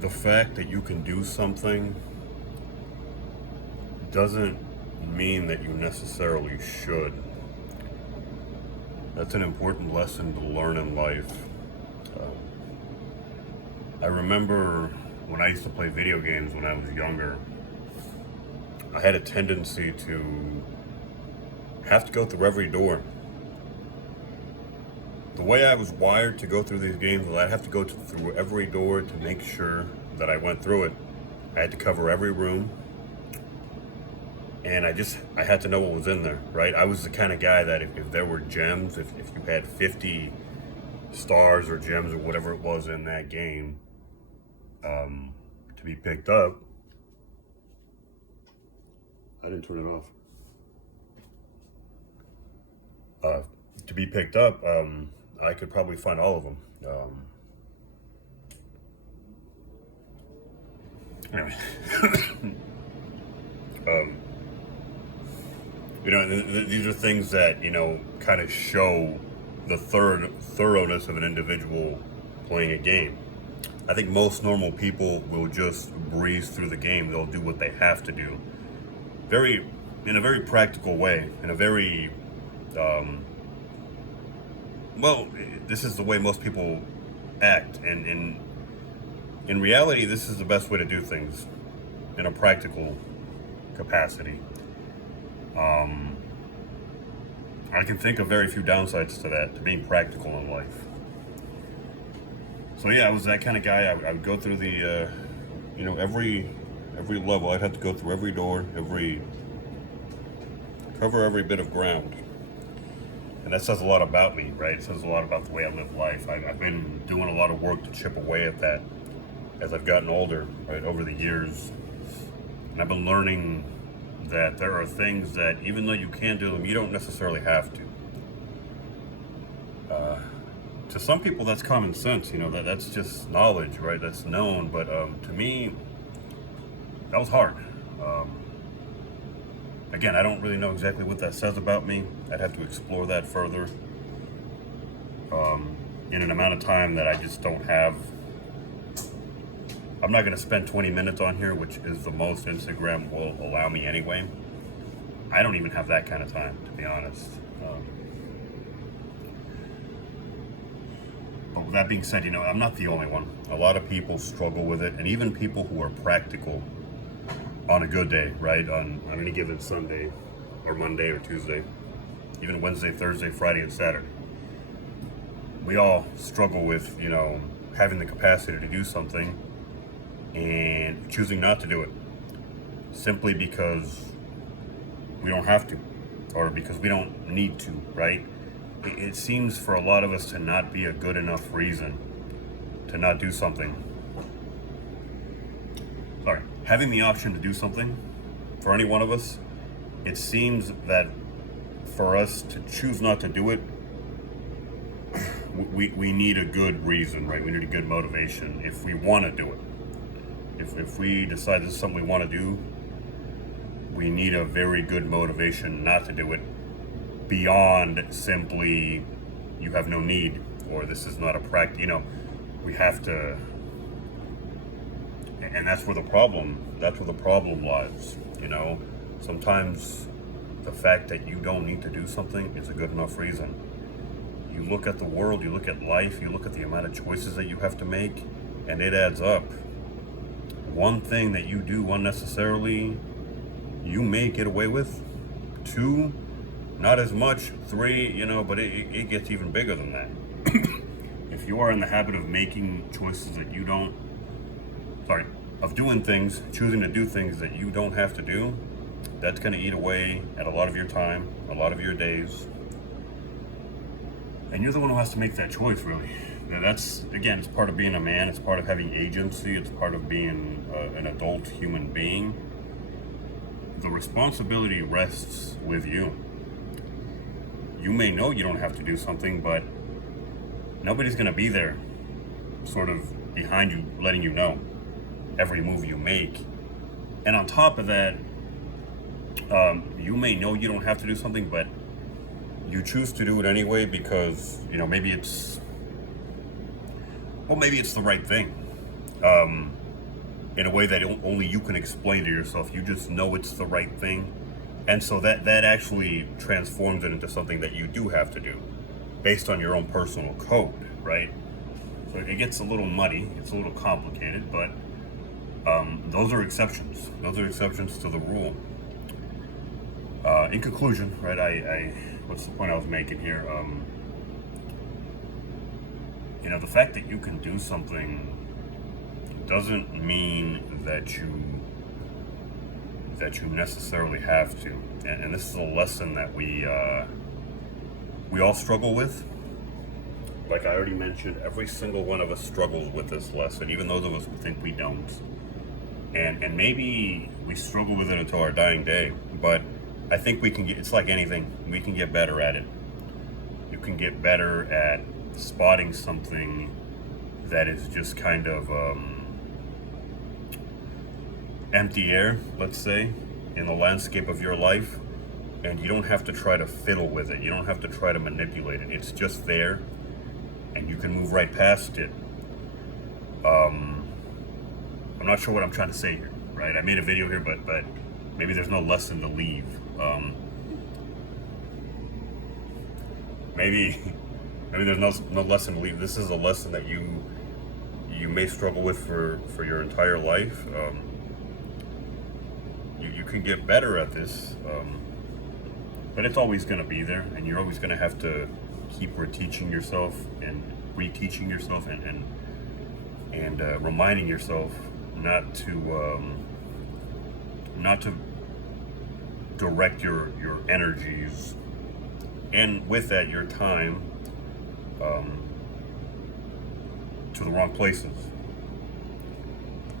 the fact that you can do something doesn't mean that you necessarily should. That's an important lesson to learn in life. Um, I remember when I used to play video games when I was younger, I had a tendency to have to go through every door. The way I was wired to go through these games was I'd have to go through every door to make sure that I went through it. I had to cover every room, and I had to know what was in there, right? I was the kind of guy that if there were gems, if you had 50 stars or gems or whatever it was in that game to be picked up, I didn't turn it off. To be picked up, I could probably find all of them. Anyway, um, these are things that kind of show the thoroughness of an individual playing a game. I think most normal people will just breeze through the game. They'll do what they have to do, in a very practical way, in a very well, this is the way most people act, and in reality, this is the best way to do things in a practical capacity. I can think of very few downsides to that, to being practical in life. So yeah, I was that kind of guy. I would go through the, every level. I'd have to go through every door, cover every bit of ground. And that says a lot about me, right? It says a lot about the way I live life. I've been doing a lot of work to chip away at that as I've gotten older, right, over the years. And I've been learning that there are things that, even though you can do them, you don't necessarily have to. To some people, that's common sense, that's just knowledge, right? That's known. But to me, that was hard. Again, I don't really know exactly what that says about me. I'd have to explore that further in an amount of time that I just don't have. I'm not going to spend 20 minutes on here, which is the most Instagram will allow me anyway. I don't even have that kind of time, to be honest. But with that being said, I'm not the only one. A lot of people struggle with it, and even people who are practical on a good day, right? On any given Sunday or Monday or Tuesday, even Wednesday, Thursday, Friday, and Saturday. We all struggle with, having the capacity to do something and choosing not to do it simply because we don't have to, or because we don't need to, right? It seems for a lot of us to not be a good enough reason to not do something. Sorry, having the option to do something for any one of us, it seems that for us to choose not to do it, we need a good reason, right? We need a good motivation if we want to do it. If we decide this is something we want to do, we need a very good motivation not to do it beyond simply you have no need, or this is not a practice. We have to, and that's where the problem lies. Sometimes the fact that you don't need to do something is a good enough reason. You look at the world, you look at life, you look at the amount of choices that you have to make, and it adds up. One thing that you do unnecessarily, you may get away with. Two, not as much. Three, but it gets even bigger than that. If you are in the habit of making choices that of doing things, choosing to do things that you don't have to do, that's going to eat away at a lot of your time, a lot of your days. And you're the one who has to make that choice, really. Now that's, again, it's part of being a man, it's part of having agency, it's part of being an adult human being. The responsibility rests with you. You may know you don't have to do something, but nobody's going to be there sort of behind you, letting you know every move you make. And on top of that, you may know you don't have to do something, but you choose to do it anyway because, maybe it's the right thing. in a way that only you can explain to yourself. You just know it's the right thing. And so that actually transforms it into something that you do have to do based on your own personal code, right? So it gets a little muddy, it's a little complicated, but those are exceptions. Those are exceptions to the rule. In conclusion, right, I what's the point I was making here? The fact that you can do something doesn't mean that you necessarily have to. And this is a lesson that we all struggle with. Like I already mentioned, every single one of us struggles with this lesson, even those of us who think we don't. And maybe we struggle with it until our dying day, but I think we can get, it's like anything, we can get better at it. You can get better at spotting something that is just kind of empty air, let's say, in the landscape of your life, and you don't have to try to fiddle with it. You don't have to try to manipulate it. It's just there, and you can move right past it. I'm not sure what I'm trying to say here, right? I made a video here, but maybe there's no lesson to leave. Maybe there's no lesson to leave. This is a lesson that you may struggle with for your entire life. You can get better at this, but it's always going to be there, and you're always going to have to keep reteaching yourself and reteaching yourself and reminding yourself not to direct your energies, and with that your time, to the wrong places.